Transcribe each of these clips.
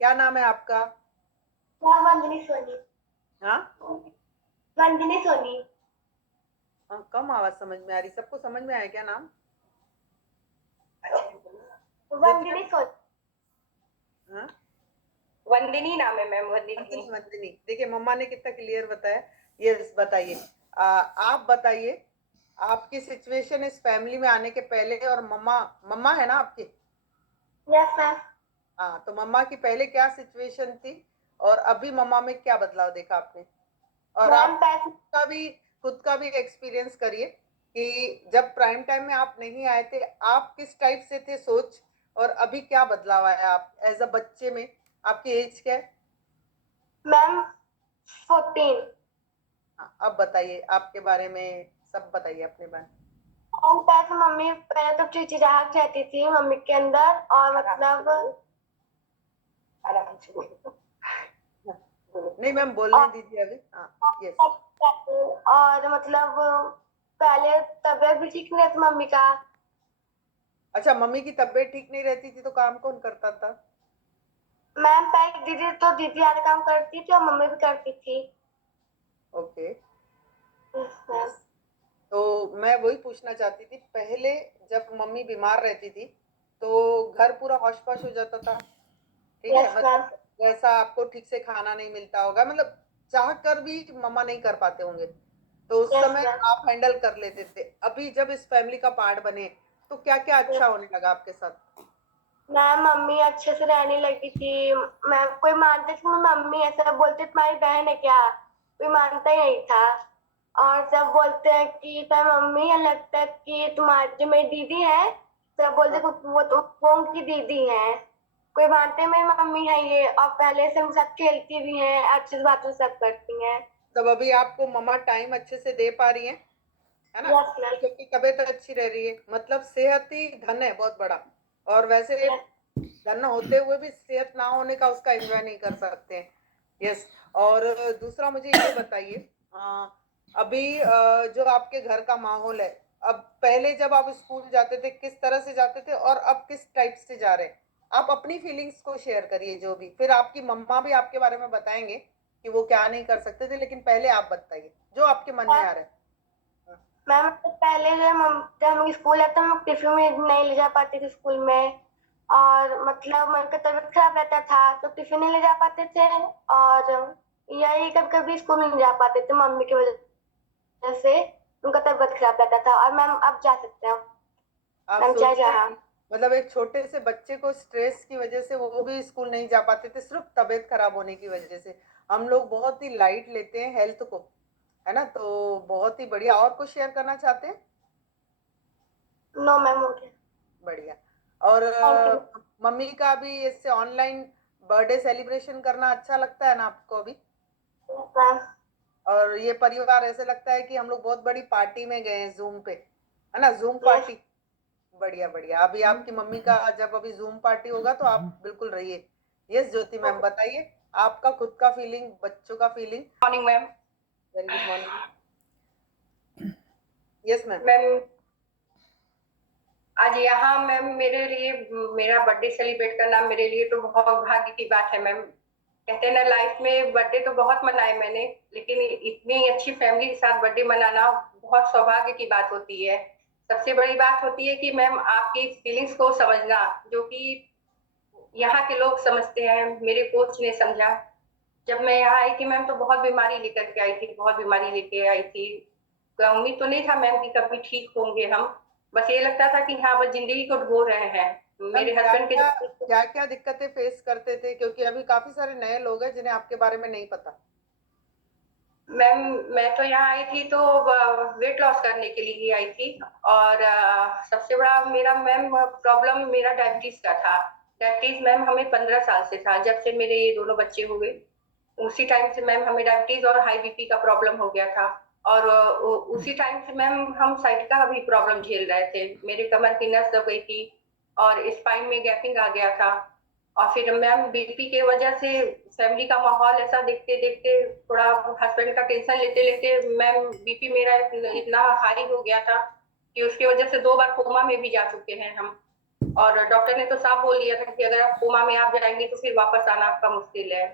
क्या नाम है आपका? हाँ, वंदनी सोनी। हाँ। वंदनी सोनी। कम आवाज समझ में आ रही। सबको समझ में आया क्या नाम? ज्योति। वंदनी सोनी। हाँ। वंदिनी नाम है मैम, वंदिनी। वंदनी वंदनी, देखिए मम्मा ने कितना क्लियर बताया। ये बताइए, आप बताइए, आपकी सिचुएशन इस फैमिली में आने के पहले और मम्मा, मम्मा है ना आपकी? Yes ma'am. हाँ, तो मम्मा की पहले क्या सिचुएशन थी और अभी मम्मा में क्या बदलाव देखा आपने? और मैम आप पैसे। खुद का भी एक्सपीरियंस करिए कि जब प्राइम टाइम में आप नहीं आए थे, आप किस टाइप से थे सोच, और अभी क्या बदलाव आया आप एज अ बच्चे में। आपकी एज क्या है? मैम 14। हाँ, अब बताइए आपके बारे में, सब बताइए अपने बारे में। मैम पैसे मम्मी पहले तो चिचिचाहट रहती थी मम्मी के अंदर, और मतलब आराम से बोलो। हाँ, नहीं मैम, बोलने और दीजिए अभी। हाँ। यस। और मतलब पहले तबीयत भी ठीक नहीं रहती मम्मी का। अच्छा, मम्मी की तबीयत ठीक नहीं रहती थी तो काम कौन करता था? मैम पहले दीदी, तो दीदी आधा काम करती थी और मम्मी भी करती थी। ओके। Yes ma'am. यस। तो मैं वही पूछना चाहती थी, पहले जब मम्मी बीमार रहती थी तो घर पूरा हौश पौश हो जाता था, ठीक है? Yes ma'am. मतलब वैसा आपको ठीक से खाना नहीं मिलता होगा, मतलब चाह कर भी मम्मा नहीं कर पाते होंगे, तो उस यस समय मैम। आप हैंडल कर लेते थे। अभी जब इस फैमिली का पार्ट बने तो क्या क्या अच्छा होने लगा आपके साथ? मैम मम्मी अच्छे से रहने लगी थी। मैं कोई मानते थे, मम्मी ऐसा बोलते तुम्हारी बहन है क्या, कोई मानता ही नहीं था। और सब बोलते हैं कि तुम्हारी मम्मी है, लगता है कि तुम्हारी जो मेरी दीदी है, सब बोलते हाँ। वो तो वो उनकी दीदी है। कोई मानते मेरी मम्मी है ये, और पहले से हम साथ खेलती भी हैं, अच्छे से बातें सब करती हैं। तब अभी आपको मम्मा टाइम अच्छे से दे पा रही हैं, है ना? Yes ma'am. क्योंकि तबीयत अच्छी रह रही है, मतलब सेहत ही धन है बहुत बड़ा। और वैसे यस। धन होते हुए भी सेहत ना होने का उसका एंजॉय नहीं कर सकते हैं। यस। और दूसरा मुझे ये बताइए, अभी जो आपके घर का माहौल है, अब पहले जब आप स्कूल जाते थे किस तरह से जाते थे और अब किस टाइप से जा रहे हैं? आप अपनी फीलिंग्स को शेयर करिए जो भी, फिर आपकी मम्मा भी आपके बारे में बताएंगे कि वो क्या नहीं कर सकते थे, लेकिन पहले आप बताइए जो आपके मन में आ रहा है। मैम तो पहले जब हम स्कूल आते हम टिफिन में नहीं ले जा पाते थे स्कूल में। और मतलब मन का तबीयत खराब रहता था तो टिफिन नहीं ले जा पाते थे। और यही कभी कभी स्कूल नहीं जा पाते थे मम्मी की वजह से। उनका तबीयत खराब रहता था। और मैम अब जा सकते हैं। आप मैम चाहे सोचिए, जहाँ। मतलब एक छोटे से बच्चे को स्ट्रेस की वजह से वो भी स्कूल नहीं जा पाते थे सिर्फ तबीयत खराब होने की वजह से। हम लोग बहुत ही लाइट लेते हैं हेल्थ को, है ना? तो बहुत ही बढ़िया। और कुछ शेयर करना चाहते हैं? नो मैम, हो गया। बढ़िया। और थैंक यू। मम्मी का भी इससे ऑनलाइन बर्थडे सेलिब्रेशन करना अच्छा लगता है ना आपको अभी? मैम। और ये परिवार ऐसे लगता है कि हम लोग बहुत बड़ी पार्टी में गए हैं जूम पे, है ना? Zoom yes. पार्टी। बढ़िया बढ़िया। अभी आपकी मम्मी का जब अभी जूम पार्टी होगा तो आप बिल्कुल रहिए। यस ज्योति मैम, बताइए आपका खुद का फीलिंग, बच्चों का feeling. Morning ma'am. Very good morning. Yes ma'am. Ma'am आज यहाँ मैम मेरे लिए मेरा बर्थडे सेलिब्रेट करना मेरे लिए तो बहुत भाग्य की बात है मैम। कहते हैं ना, लाइफ में बर्थडे तो बहुत मनाए मैंने, लेकिन इतनी अच्छी फैमिली के साथ बर्थडे मनाना बहुत सौभाग्य की बात होती है। सबसे बड़ी बात होती है कि मैम आपकी फीलिंग्स को समझना, जो कि यहाँ के लोग समझते हैं, मेरे कोच ने समझा। जब मैं यहाँ आई थी मैम तो बहुत बीमारी लेकर के आई थी, बहुत बीमारी लेके आई थी। उम्मीद तो नहीं था मैम कि कभी ठीक होंगे हम। बस ये लगता था कि हाँ बस जिंदगी को ढो रहे हैं। मैम मेरे क्या हस्बैंड क्या के। क्या क्या दिक्कतें फेस करते थे, क्योंकि अभी काफी सारे नए लोग हैं जिन्हें आपके बारे में नहीं पता। मैम मैं तो यहाँ आई थी तो वेट लॉस करने के लिए ही आई थी। और सबसे बड़ा मेरा मैम प्रॉब्लम मेरा डायबिटीज का था। डायबिटीज मैम हमें 15 साल से था, जब से मेरे ये दोनों बच्चे हुए उसी टाइम से मैम हमें डायबिटीज और हाई बीपी का प्रॉब्लम हो गया था। और उसी टाइम से मैम हम साइड का भी प्रॉब्लम झेल रहे थे, मेरे कमर की नस दब गई थी और स्पाइन में गैपिंग आ गया था। और फिर मैम बीपी के वजह से फैमिली का माहौल ऐसा देखते देखते, थोड़ा हस्बैंड का टेंशन लेते लेते मैम बीपी मेरा इतना हाई हो गया था कि उसकी वजह से 2 बार कोमा में भी जा चुके हैं हम। और डॉक्टर ने तो साफ बोल दिया था कि अगर आप कोमा में आप जाएंगे तो फिर वापस आना आपका मुश्किल है।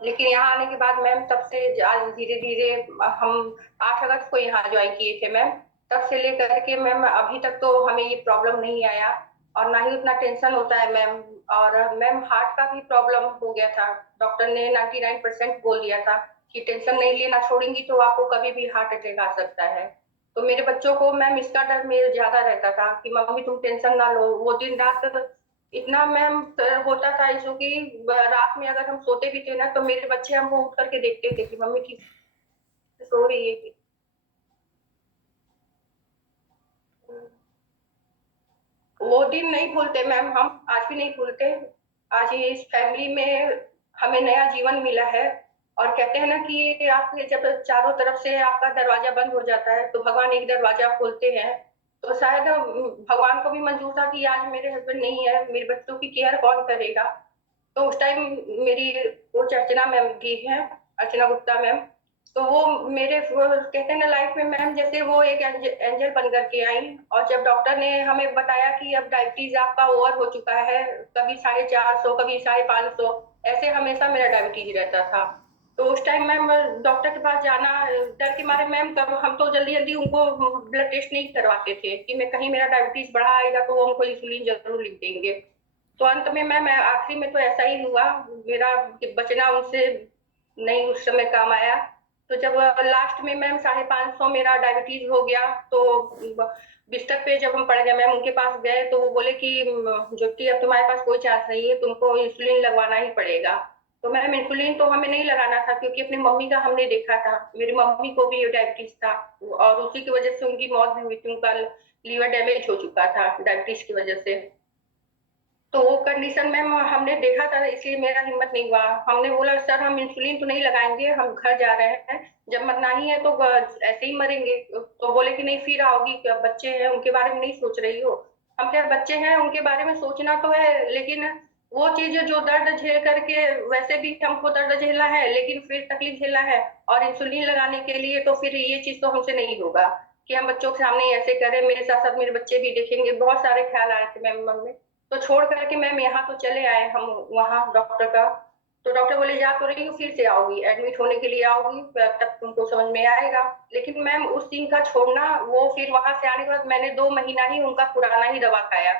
लेकिन यहाँ आने के बाद मैम तब से आज धीरे धीरे हम 8 अगस्त को यहाँ ज्वाइन किए थे मैम। तब से लेकर के मैम अभी तक तो हमें ये प्रॉब्लम नहीं आया और ना ही उतना टेंशन होता है मैम। और मैम हार्ट का भी प्रॉब्लम हो गया था। डॉक्टर ने 99% बोल दिया था कि टेंशन नहीं लेना छोड़ेंगी तो आपको कभी भी हार्ट अटैक आ सकता है। तो मेरे बच्चों को मैम इसका डर मेरे ज्यादा रहता था कि मम्मी तुम टेंशन ना लो। वो दिन रात इतना मैम होता था इशू की रात में अगर हम सोते भी थे ना तो मेरे बच्चे हमको उठ करके देखते थे कि मम्मी ठीक से सो रही है कि। वो दिन नहीं भूलते मैम, हम आज भी नहीं भूलते। आज ये इस फैमिली में हमें नया जीवन मिला है। और कहते हैं ना कि आपके जब चारों तरफ से आपका दरवाजा बंद हो जाता है तो भगवान एक दरवाजा खोलते हैं। तो शायद भगवान को भी मंजूर था कि आज मेरे हस्बैंड नहीं है, मेरे बच्चों की केयर कौन करेगा। तो उस टाइम मेरी कोच अर्चना मैम की है, अर्चना गुप्ता मैम। तो वो मेरे वो कहते हैं ना लाइफ में मैम जैसे वो एक एंजल बन करके आई। और जब डॉक्टर ने हमें बताया कि अब डायबिटीज आपका ओवर हो चुका है, कभी 450 कभी 550 ऐसे हमेशा मेरा डायबिटीज रहता था। तो उस टाइम मैम डॉक्टर के पास जाना डर के मारे मैम, तब हम तो जल्दी जल्दी उनको ब्लड टेस्ट नहीं करवाते थे कि मैं कहीं मेरा डायबिटीज बढ़ा आएगा तो वो हमको इंसुलिन जरूर लिख देंगे। तो अंत में मैं आखिरी में तो ऐसा ही हुआ, मेरा बचना उनसे नहीं उस समय काम आया। तो जब लास्ट में मैम 550 मेरा डायबिटीज हो गया तो बिस्तर पे जब हम पड़ गए मैम उनके पास गए तो वो बोले कि ज्योति अब तुम्हारे पास कोई चांस नहीं है, तुमको इंसुलिन लगवाना ही पड़ेगा। तो मैम इंसुलिन तो हमें नहीं लगाना था क्योंकि अपनी मम्मी का हमने देखा था, मेरी मम्मी को भी डायबिटीज था और उसी की वजह से उनकी मौत भी हुई थी, उनका लीवर डैमेज हो चुका था डायबिटीज की वजह से। तो वो कंडीशन में हमने देखा था इसलिए मेरा हिम्मत नहीं हुआ। हमने बोला सर हम इंसुलिन तो नहीं लगाएंगे, हम घर जा रहे हैं, जब मरना ही है तो ऐसे ही मरेंगे। तो बोले कि नहीं फिर आओगी, क्या बच्चे हैं उनके बारे में नहीं सोच रही हो। हम क्या बच्चे हैं उनके बारे में सोचना तो है, लेकिन वो चीज जो दर्द झेल करके, वैसे भी हमको दर्द झेलना है लेकिन फिर तकलीफ झेलना है और इंसुलिन लगाने के लिए तो फिर ये चीज तो हमसे नहीं होगा कि हम बच्चों के सामने ऐसे करें, मेरे साथ साथ मेरे बच्चे भी देखेंगे। बहुत सारे ख्याल आ रहे थे मेरे मन में। तो छोड़ करके मैम यहाँ तो चले आए हम वहाँ डॉक्टर का। तो डॉक्टर बोले जा तो रही हूँ फिर से आओगी, एडमिट होने के लिए आओगी तब तुमको समझ में आएगा। लेकिन मैम उस दिन का छोड़ना, वो फिर वहां से आने के बाद मैंने 2 महीना ही उनका पुराना ही दवा खाया,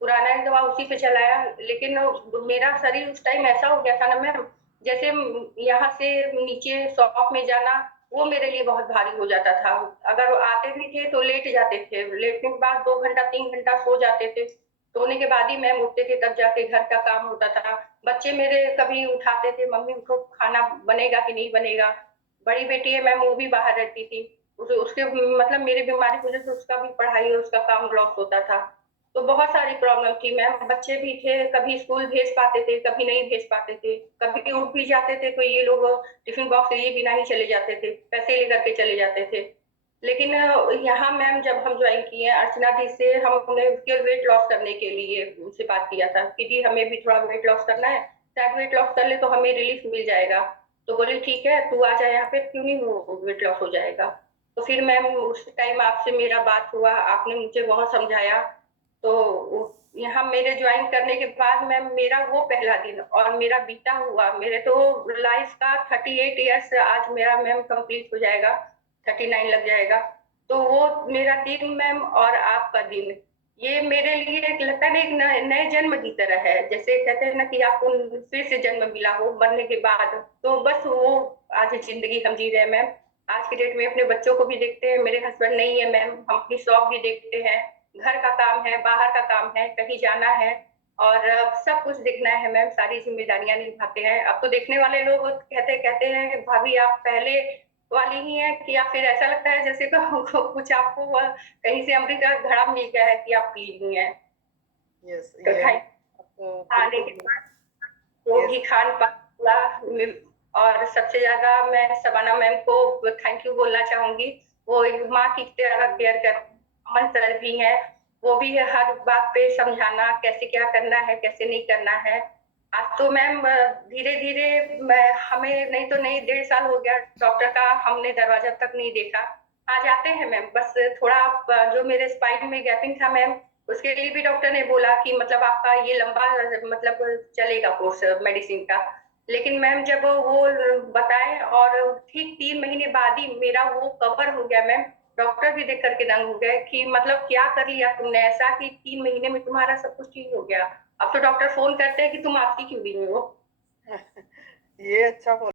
पुराना ही दवा उसी पे चलाया। लेकिन मेरा शरीर उस टाइम ऐसा हो गया था ना मैम, जैसे यहाँ से नीचे शॉप में जाना वो मेरे लिए बहुत भारी हो जाता था। अगर आते भी थे तो लेट जाते थे, लेटने के बाद 2 घंटा 3 घंटा सो जाते थे। सोने के बाद ही मैम उठते थे तब जाके घर का काम होता था। बच्चे मेरे कभी उठाते थे मम्मी उठो खाना बनेगा कि नहीं बनेगा। बड़ी बेटी है मैम वो भी बाहर रहती थी, उसके मतलब मेरी बीमारी की वजह से उसका भी पढ़ाई और उसका काम लॉस होता था। तो बहुत सारी प्रॉब्लम थी मैम, बच्चे भी थे कभी स्कूल भेज पाते थे कभी नहीं भेज पाते थे, कभी उठ भी जाते थे तो ये लोग टिफिन बॉक्स लिए बिना ही चले जाते थे, पैसे लेकर के चले जाते थे। लेकिन यहाँ मैम जब हम ज्वाइन किए अर्चना दी से, हमने उसके वेट लॉस करने के लिए उनसे बात किया था कि दी हमें भी थोड़ा वेट लॉस करना है, शायद वेट लॉस कर ले तो हमें रिलीफ मिल जाएगा। तो बोले ठीक है तू आ जाए यहाँ पे, क्यों नहीं वो वेट लॉस हो जाएगा। तो फिर मैम उस टाइम आपसे मेरा बात हुआ, आपने मुझे बहुत समझाया। तो यहाँ मेरे ज्वाइन करने के बाद मैम मेरा वो पहला दिन और मेरा बीता हुआ, मेरे तो लाइफ का 38 ईयर्स आज मेरा मैम कंप्लीट हो जाएगा, 39 लग जाएगा। तो वो मेरा दिन मैम और आपका दिन, ये मेरे लिए एक लगता है एक नए जन्म की तरह है। जैसे कहते हैं ना कि आपको फिर से जन्म मिला हो मरने के बाद, तो बस वो आज जिंदगी हम जी रहे हैं मैम। आज की डेट में अपने बच्चों को भी देखते हैं, मेरे हस्बैंड नहीं है मैम, हम अपनी शॉप भी देखते हैं, घर का काम है बाहर का काम है कहीं जाना है और सब कुछ देखना है मैम, सारी जिम्मेदारियां निभाते हैं। अब तो देखने वाले लोग कहते कहते हैं भाभी आप पहले वाली ही है कि, या फिर ऐसा लगता है जैसे तो कुछ आपको कहीं से अमृत का घड़ा मिल गया है कि आप पी ली हैं। यस, तो ये आपको खाने के बिल्कुल। बाद वो भी यस। खान पान पूरा और सबसे ज्यादा मैं शबाना मैम को थैंक यू बोलना चाहूंगी। वो एक माँ की तरह केयर कर, अमन सर भी है, वो भी हर बात पे समझाना कैसे क्या करना है कैसे नहीं करना है। आज तो मैम धीरे धीरे हमें नहीं तो नहीं 1.5 साल हो गया डॉक्टर का हमने दरवाजा तक नहीं देखा। आ जाते हैं मैम, बस थोड़ा जो मेरे स्पाइन में गैपिंग था मैम उसके लिए भी डॉक्टर ने बोला कि मतलब आपका ये लंबा मतलब चलेगा कोर्स मेडिसिन का। लेकिन मैम जब वो बताए और ठीक 3 महीने बाद ही मेरा वो कवर हो गया मैम। डॉक्टर भी देख करके दंग हो गए कि मतलब क्या कर लिया तुमने ऐसा कि 3 महीने में तुम्हारा सब कुछ ठीक हो गया। अब तो डॉक्टर फोन करते हैं कि तुम आती क्यों नहीं हो। ये अच्छा बोला।